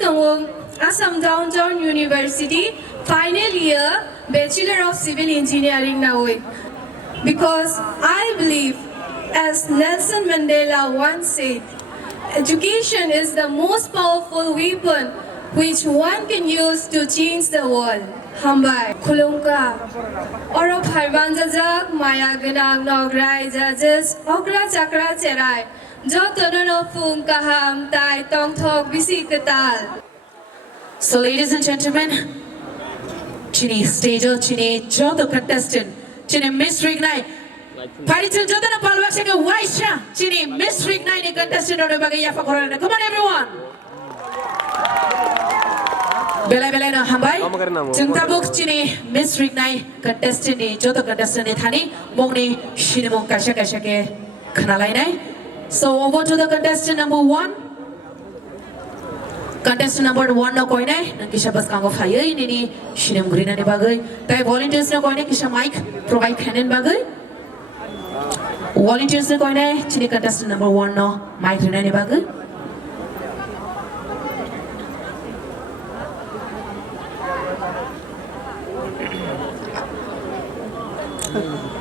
Tong Assam Downtown University final year Bachelor of Civil Engineering now. Because I believe, as Nelson Mandela once said, education is the most powerful weapon which one can use to change the world. Hambai, Kulungka, Oro Paivan Jajak, Maya Ganang Nograi, Judges, Okra Chakra Cherai, Jotono Fung Kaham, Tai Tong Tok, Bisi Katal. So, ladies and gentlemen, Chini stage, Chini Joto contestant, Chini Miss Rignai. Paritan Jotana Palwasaka Waisha, Chini Miss Rignai contestant of the Bagaya for Corona. Come on, everyone. Bela Bela na Hambai, Juntabuk Chini, Miss Rignai, contestant, Joto contestant, Thani, Mongni, Sinimung Kashake, Kanalainai. So over to the contestant number 1. Contestant number 1 no koine, Kisha Baskango Fire in any Sinimung Green and Bagay. Tai volunteers no koine, Kisha mic, provide cannon bagay. Volunteers no koine, Chini contestant number 1 no, mic Green and Bagay.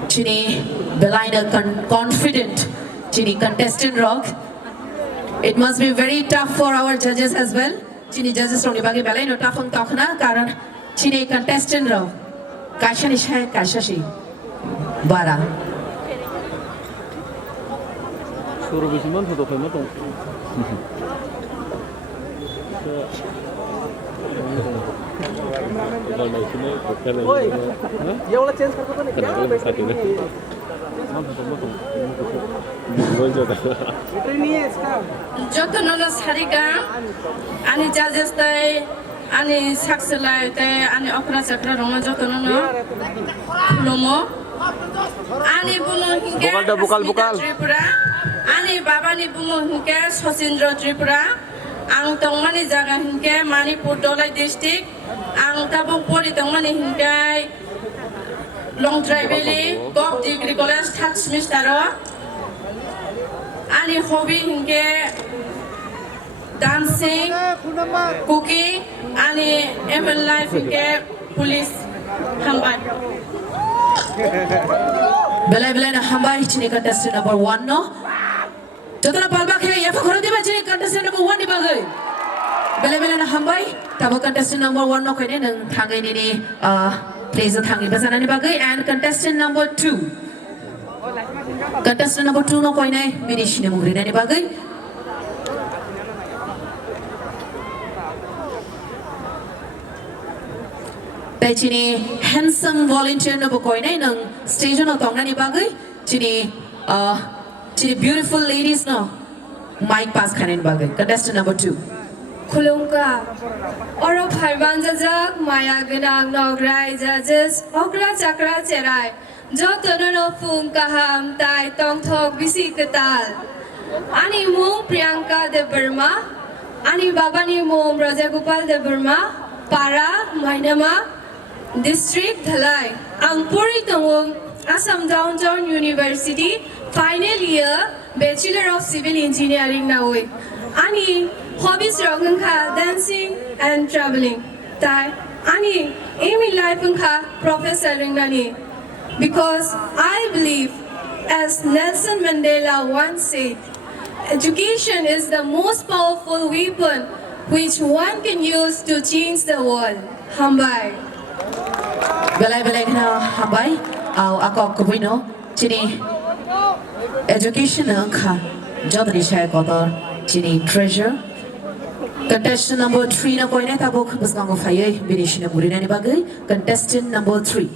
Chini Belina confident Chini contestant rock. It must be very tough for our judges as well. Chini judges from Ibagi Belina tough on Tokna Karan Chini contestant rock. Kashanish Kashashi Bara. Jotono Sarika, Ani judges tay, Ani Saxelai tay, Ani Okra Chakra Roma Jotono, Lomo, Ani Buno Hinga, Tripura, Ani Babani Buno Hinga, Sosindro Tripura, Ang Tongmani Jaga Hinga, Manipur Dolai district, Ang Tabuk Pori Tongmani Hinga, Long Jubille, Gok Degree College, Tax Mistaro, Ani hobby Hinga, dancing, cooking, Ani even life Hinga, police, Hambat. Bela Bela na Hambai, Chini contestant number 1 no. Jotana Palbak hai, Yafa Korodiba Chini contestant number 1 Bagay. Bela Bela na Hambai, Tabo contestant number 1 no Koine, and Tanganini, plays a Tangi Basanani Bagay, and contestant number 2. Contestant number 2 no Koine, Minishini Mugrinani Bagay. Chini handsome volunteer no Koine, nung stage no Tongani Bagay, Chini beautiful ladies no mic pass Kanin Bagay. Contestant number 2. Kulungka, Oro Paivan Jajak, Maya Ganang Nograi, Judges, Okra Chakra Cherai, Jotono Fung Kaham, Tai Tong Tok, Bisi Katal. Ani Mung Priyanka de Burma, Ani Babani Mung Rajagopal de Burma, Para, Mainama, District Dhalai, Ang Puri Tong Assam Downtown University final year Bachelor of Civil Engineering now. Ani hobbies Roganka, dancing and traveling. Tai Ani aim in life Professor Rignai. Because I believe, as Nelson Mandela once said, education is the most powerful weapon which one can use to change the world. Hambai. Belai na Hambai, ako kubino, Chini education ka, Jodri Shai Kotor, Chini treasure. Contestant number 3 na koine tabok Basgango Faye, Binishina Murinani Bagay. Contestant number 3.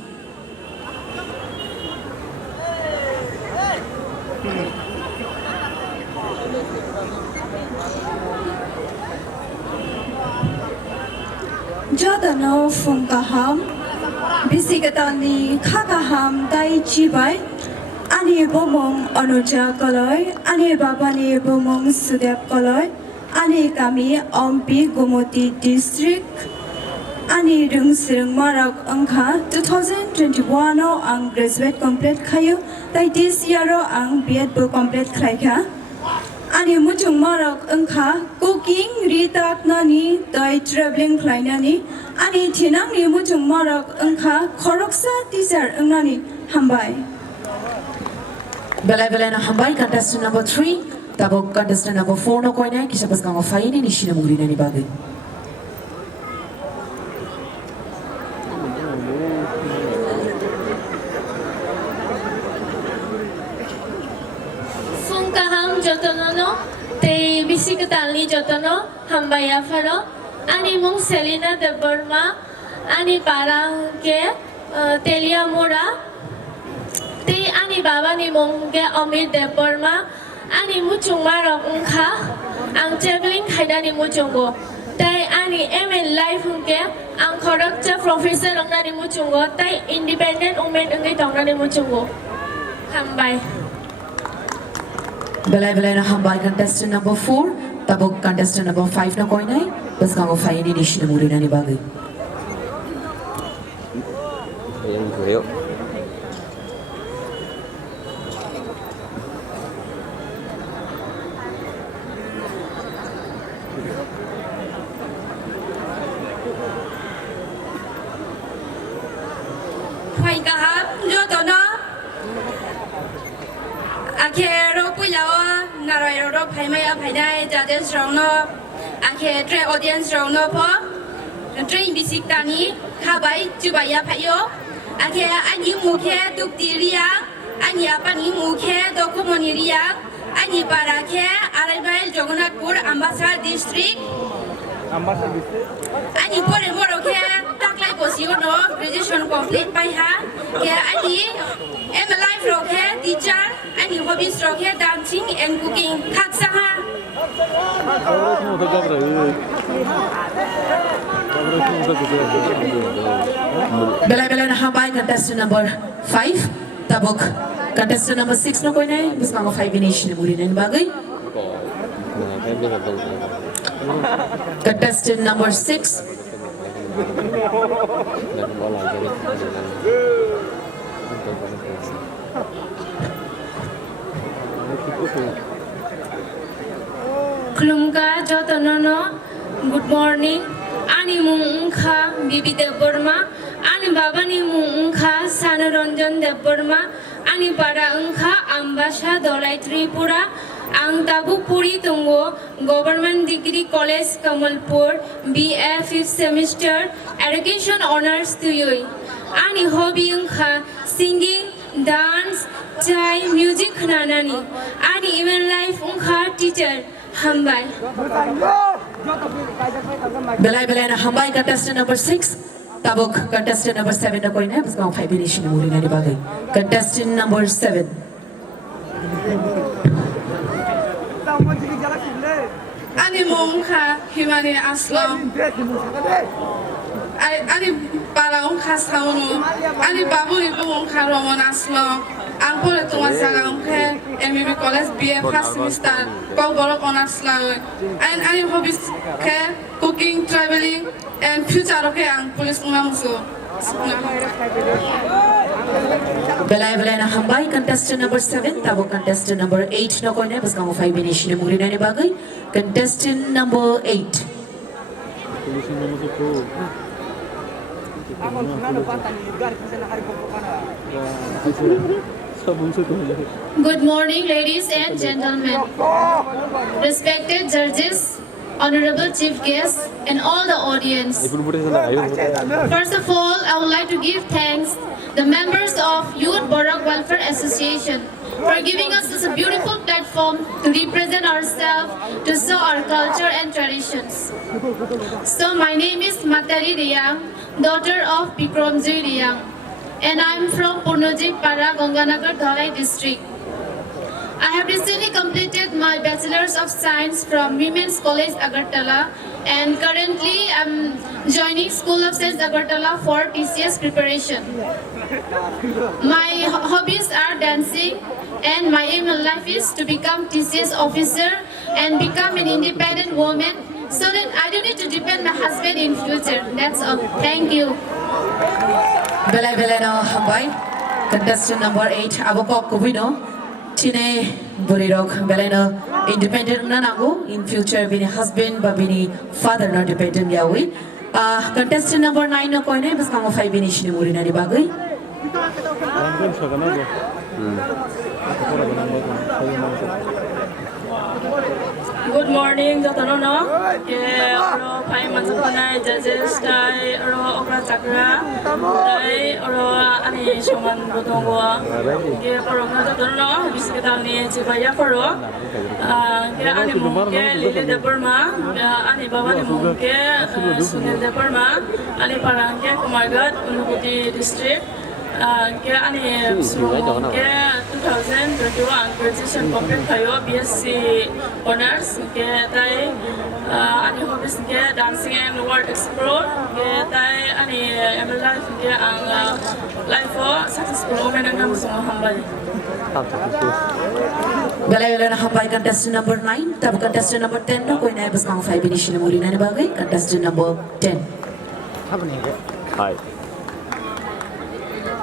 Jotono Fung Kaham, Bisikatani Kakaham Dai Jibai, Ani Bomong Anuja Koloi, Ani Babani Bomong Sudep Koloi, Ani Kami Ompi Gomoti District, Ani Dung Sirung Marak Angka 2021 ang graduate complete kayo, Dai this year ang B.Ed bo complete kaya ka. ani muchung marok engkha cooking ritak nani dai traveling klainani ani thinang ni muchung marok engkha khabaksa teacher engnani hambai Belai na hambai contestant number 3 tabok contestant number 4 no koina kisa pas kang fai ni Sinimung ni bagay Fungkaham jotono te bisikatali jotono hambaya faro ani mung Selina de Burma ani para ke telia mora te ani baba ni mung ke Amir de Burma ani muchung marok ungkha ang traveling khaida ni muchungo tai ani ML life ke ang khabaksa professor ongna ni muchungo tai independent women ngai tongna ni muchungo hambai Belai na hambai contestant number 4 tabok contestant number 5 no koina pas kang fai ni Sinimung ni bagay Ayan, kuyo. Phai kahap jotono akhero puyawa narai ro phai maya phai dai judges rongno akhe tre audience rongno pho train bisik tani khabai chubaya phayo akhe ani mukhe tukti riya ani apani mukhe dokomoni riya ani parakhe araibai Jagannathpur Ambassador district ani pore morokhe taklai posio graduation complete pai ha ke ani life rokhe teacher ani hobbies rokhe dancing and cooking khabaksa ha Belai na hambai contestant number 5 tabok contestant number 6 no koina pas kang fai ni Sinimung ni bagay contestant number 6 Klumka jotono good morning ani mung ungkha Bibi de Burma ani baba ni mung ungkha Sanoranjan de Burma ani para ungkha Ambassador Dolai Tripura ang tabuk puri tungo government degree college Kamalpur BA 5th semester education honors to you ani hobby ungkha singing dance chai music khanani ani even life ungkha teacher hambai Belai na hambai contestant number 6 tabok contestant number 7 no koina pas kang fai ni Sinimung ni bagay contestant number 7 ani mung kha himani aslo ani para ungkha saunu ani babu ni mung kha romon aslo ang pole tunga salang khe MBB college BA first semester Kokborok Song and ani hobbies khe cooking traveling and future khe ang police ungamuso Belai na hambai contestant number 7 tabok contestant number 8 no koina pas kang fai ni Sinimung ni bagay contestant number 8 Good morning, ladies and gentlemen, respected judges, honorable chief guests, and all the audience. First of all, I would like to give thanks the members of Youth Borok Welfare Association for giving us this beautiful platform to represent ourselves, to show our culture and traditions. So my name is Matari Riyang, daughter of Bikromji Riyang, and I'm from Purnojip Para, Ganganagar, Dhalai district. I have recently completed my Bachelor's of Science from Women's College Agartala, and currently I'm joining School of Science Agartala for TCS preparation. My hobbies are dancing, and my aim in life is to become TCS officer and become an independent woman so that I don't need to depend on my husband in future. That's all. Thank you. Belai na hambai contestant number 8 abokok kubino Chine Burirok Belena independent Nanago in future being husband but being father not dependent Yawi. Contestant number 9 no coin was come of 5 initially Murinari Bagui. Good morning, Jotono. Oro pai manjapana judges dai oro okra chakra dai oro ani soman botongo. Ke oro na Jotono bisikita ni jibaya koro. Ke ani mungke lili de Burma, ani baba ni mungke sunil de Burma, ani parang ke Kumargat Unukoti district. Ke ani Sinimung ke 2021 graduation complete kayo BSc honors ke tai ani hobbies ke dancing and world explore ke tai ani life ke ang life for successful women ang musong hambal. Belai na hambai contestant number 9 tab contestant number 10 no koi na bas kang 5 initially Murinari Bagui contestant number 10. Hi.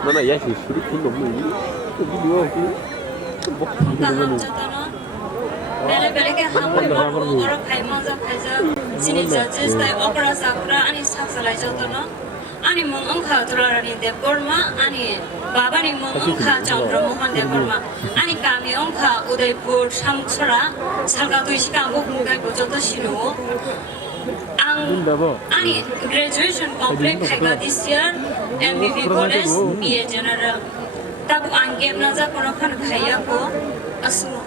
Mana ya sih sulit pun dong ini. Video aku. Bele ke hamul oro pai manja phaja chini judges dai okra sakra ani saksalai jotono ani mung angkha turarani de Burma ani baba ni mung angkha Chandra Mohan de Burma ani kami angkha Udaipur Samchara salga tuishika bukmugai bojoto sinu ani graduation complete thaiga this year MBB college BA general tabu angem naja kono khan khaiya ko asuno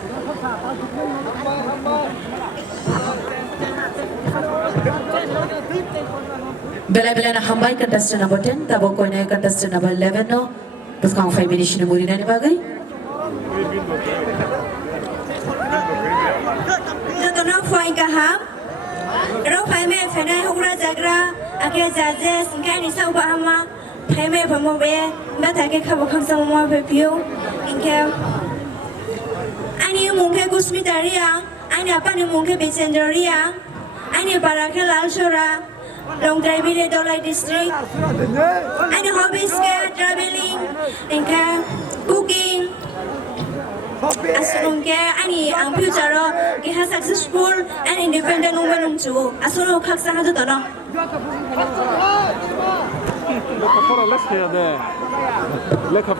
Belai na hambai contestant number 10 tabo koi na contestant number 11 no bas kang 5 initially Murinari Bagui. Jotono foi kaham. Ro pai me fenai hokra jagra ake judges ngai ni sau ba ama pai me phamo be mata ke khabaksa mo be piu inke ani mungke kusmitaria ani apani mungke becendoria ani barake lalsora long driving dolai district ani hobbies ke traveling inke cooking Asunong ke ani ang future ke ha successful and independent woman nungchu asunong khaksa ha jotono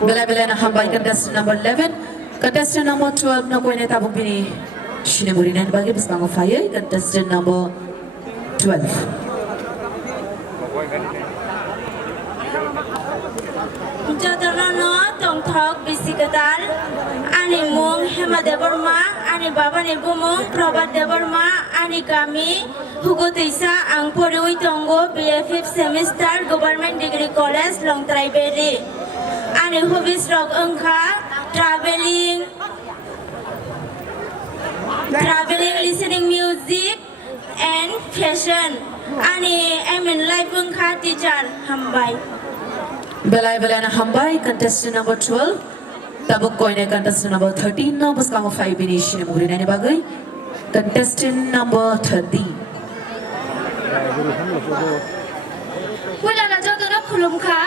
Belai na hambai contestant number 11 contestant number 12 no koi na tabo bini shine Murinari Bagui bas kang 5 contestant number 12. Jotono no tongthok bisikatal ani mung hema de Burma ani baba ni bumung Prabhat de Burma ani kami hugoteisa ang poriwi tongo BA 5th semester government degree college long triberi ani hobbies rock angkha traveling listening music and fashion ani life angkha teacher hambai Belai na hambai contestant number 12 tabuk koi na contestant number 13 no bas kang 5 initially Murinari Bagui contestant number 13. Wala na jotono khulum kha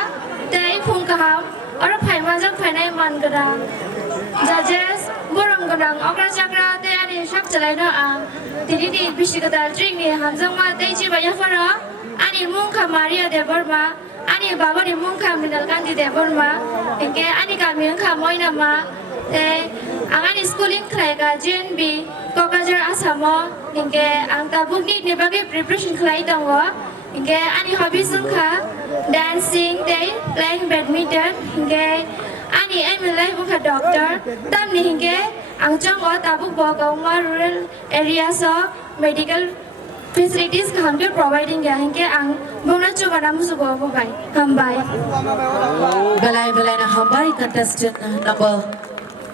dai phung kaham oro pai manjak phainai man gadang judges borang gadang okra chakra te ani sak chalai no ang tini ni bisikata Tring ni hamjang ma dai ji baya fara ani mung kha Maria de Burma ani baba ni mung kha Minal Gandhi de Burma inke ani kami kha Mainama te angani schooling khlai ga JNB Kokborok Asamo inke ang tabuk ni bagi preparation khlai tongo inke ani hobbies kha dancing day playing badminton inke ani life kha doctor tamni inke ang chongo tabuk bo gauma rural areas of medical facilities hamke providing ya hinke ang bongna chobana musugo bai hambai Belai na hambai contestant number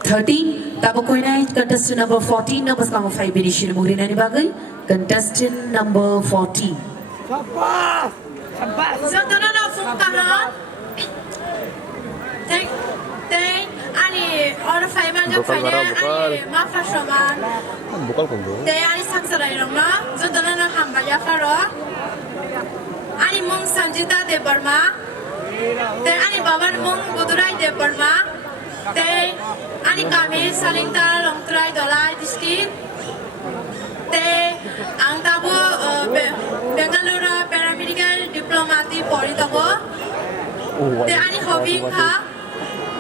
13 tabo koi na contestant number 14 no bas kang 5 initially Murinari Bagui contestant number 14. Jotono no phung kaham ani oro pai manjak phainai ani ma fashoman Bukal kong dong. te ani saksalai rong no jotono no hambaya faro ani mung Sanjita de Burma te ani baba mung Gudurai de Burma te ani kami saling ta longtrai dolai district te ang tabo Bengaluru paramedical diplomati pori tabo te ani hobby kha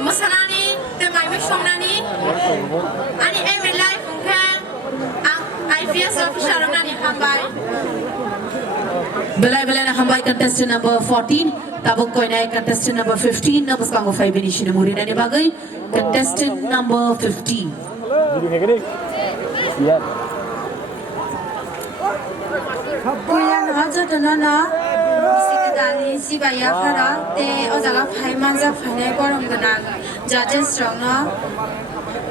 masanani te mai songnani ani every life kha IPS officer nani hambai Belai na hambai contestant number 14 tabuk koinai contestant number 15 na buskango 5 initial muri na ni bagai contestant number 15 Jadi kayak gini. Iya. Kuya no jodono no bisikadali sibaya phara te ojaga phai manja phane borong gana judges rong no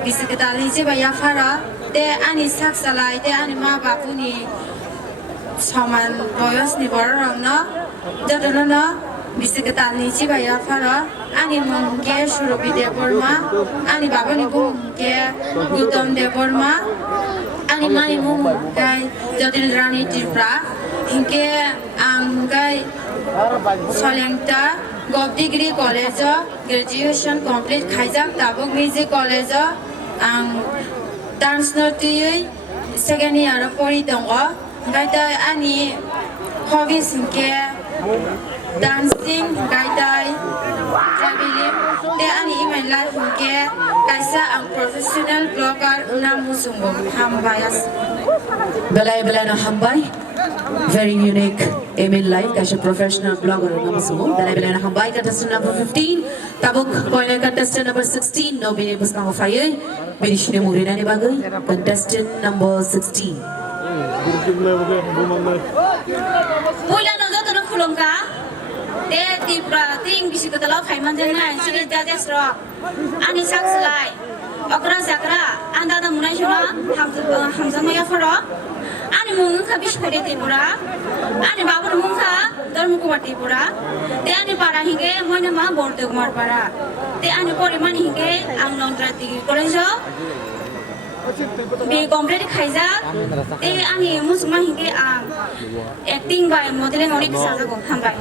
bisikadali sibaya phara te ani saksalai te ani ma bapuni saman boyos ni borong no jodono no bisikadali sibaya phara ani mongke surobi de borma ani babani bongke gutom de borma ani mani mung kai jodin rani tripura hinke angkai solengta gov degree college graduation complete khaijak tabuk music college ang dance notui second year pori tongo gaita ani hobbies hinke dancing gaitai traveling te ani email life hinke kaisa ang professional blogger unam musumbo hambayas Belai na hambai very unique email life kaisa professional blogger na musumo belai na hambai contestant number 15 tabuk koinai contestant number 16 no bini buskango 5 bini shine muri na ni bagai contestant number 16 Pula no joto no khulongka te tipra ting bisikatala phaiman jena sini judges ro ani sakslai okra sakra anda da munai shona hamjamaya faro ani mung kha biskore tipura ani babur mung kha dharmukuma tipura te ani para hinge moina ma borte kumar para te ani pore mani hinge ang nongrati college be complete khaija te ani musma hinge ang acting by modeling onik sajago hambai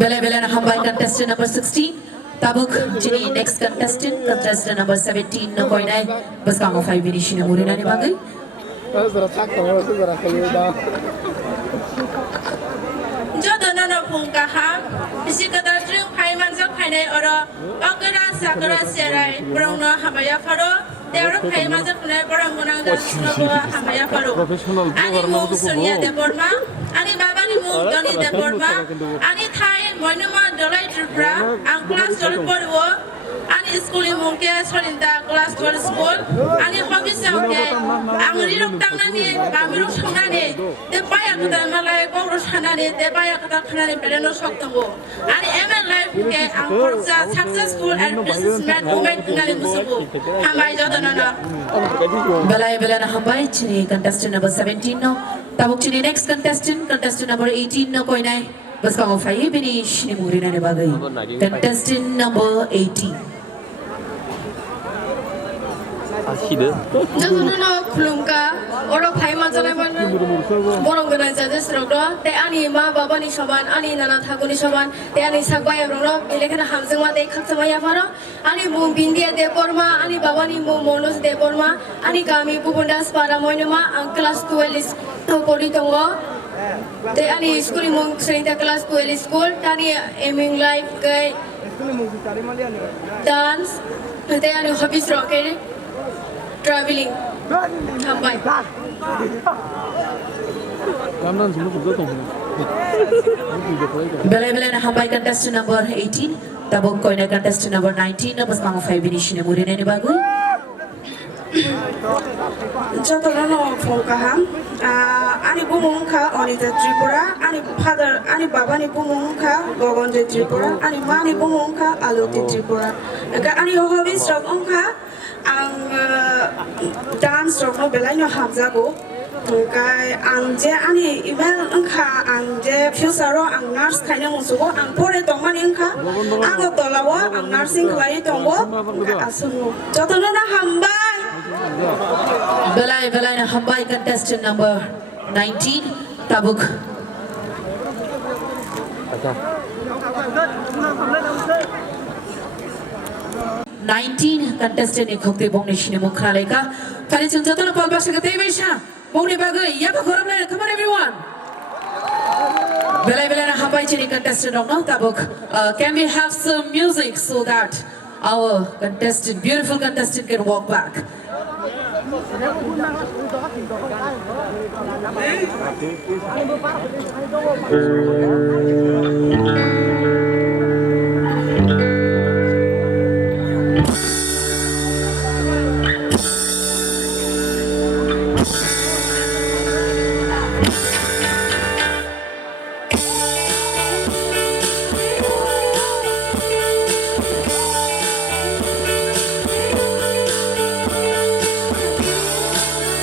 Belai na hambai contestant number 16 tabuk jini next contestant number 17 no koinai buskango 5 bini shine muri na ni bagai jodono no phungka ha bisikata Tring phai manja phainai oro okra sakra serai brongno hamaya pharo Dero phai manja phanai borong gunang dasno hamaya pharo ani mung Sonia de Borma ani babani mung Doni de Borma ani thai moinoma dolai tripura ang class dol porwo ani schooling mungke solinta class 12 school ani hobby sauke ang rirok tangnani gamirok sangnani te paya kata malai goro sanani te paya kata khanani bereno soktongo ani ML life ke ang korja successful and businessman women ngali musubu hamai jodonana Belai na hambai chini contestant number 17 no tabuk chini next contestant number 18 no koinai buskango 5 bini shine muri na ni bagai contestant number 18 Akhirnya. jodono no khulungka oro phai manja lai ban borong gana judges rok ro te ani ma baba ni soban ani nana thaguni soban te ani sakwai rok ro elekhana hamjingma de khaksamaya pharo ani mung bindia de Borma ani baba ni mung monos de Borma ani kami bukundas para moinoma ang class 12 to pori tongo te ani school mung serinta class 12 school tani aiming life kai dance te ani hobbies ro ke traveling hambai Belai na hambai contestant number 18 tabuk koinai contestant number 19 no buskango 5 bini shine muri na ni bagai jotono no phungka ha ani bumung kha onita tripura ani father ani baba ni bumung kha gogonje tripura ani ma ni bumung kha aloti tripura ka ani hobbies rok ongkha ang dance rok no belai no hamjago kai ang je ani email ongkha ang je future ro ang nurse khaina musugo ang pore tongmani ongkha ang tolawo ang nursing khlai tongo ka asunu jotono na hambai Belai na hambai contestant number 19 tabuk 19 contestant ni khokte bongni Sinimung khaleka kali chung jotona palba sa katay besha bongni bagai ya ba khoram lai come on everyone belai belai na habai chini contestant rong no tabuk can we have some music so that our contestant beautiful contestant can walk back